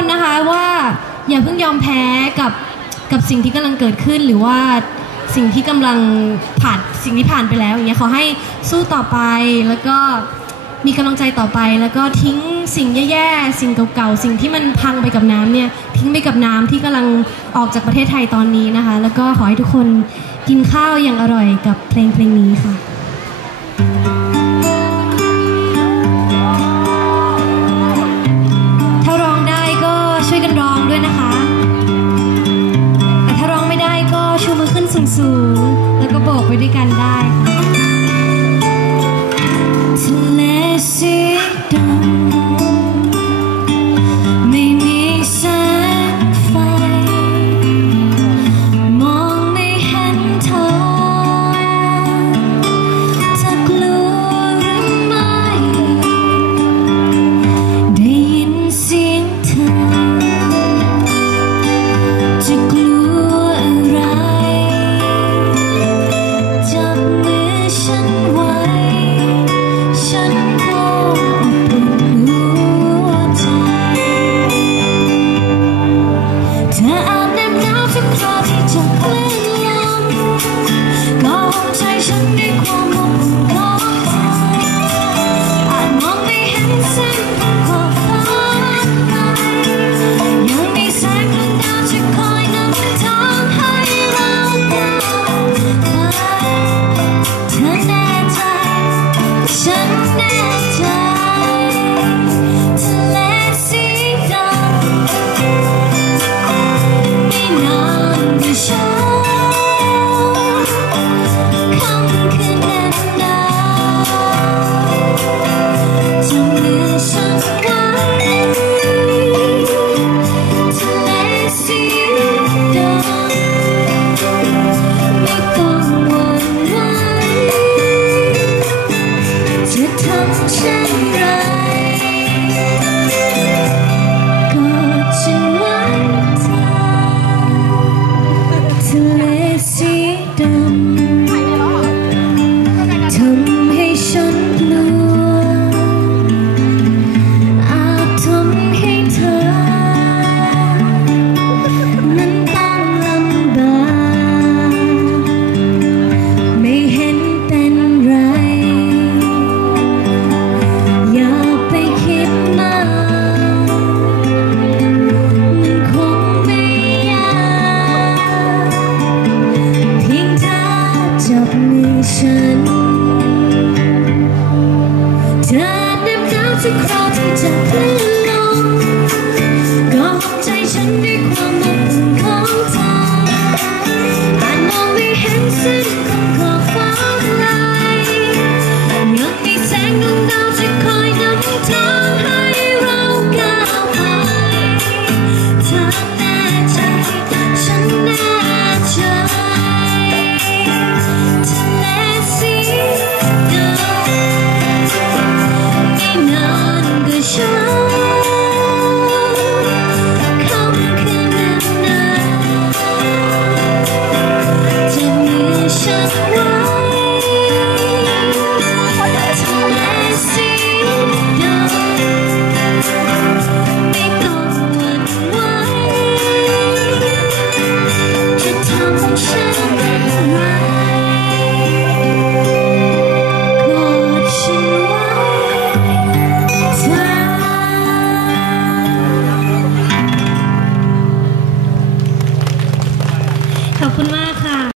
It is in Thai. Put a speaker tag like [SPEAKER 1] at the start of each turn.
[SPEAKER 1] นนะคะว่าอย่าเพิ่งยอมแพ้กับกับสิ่งที่กำลังเกิดขึ้นหรือว่าสิ่งที่กำลังผ่านสิ่งที่ผ่านไปแล้วอย่างเงี้ยขอให้สู้ต่อไปแล้วก็มีกำลังใจต่อไปแล้วก็ทิ้งสิ่งแย่ๆสิ่งเก่าๆสิ่งที่มันพังไปกับน้ำเนี่ยทิ้งไปกับน้ำที่กำลังออกจากประเทศไทยตอนนี้นะคะ แล้วก็ขอให้ทุกคนกินข้าวอย่างอร่อยกับเพลงเพลงนี้ค่ะ สูงๆ แล้วก็โบกไปด้วยกันได้ค่ะ patience 我曾陷。 ทุกคราวที่จะขึ้นลงก็ใจฉันด้วยความ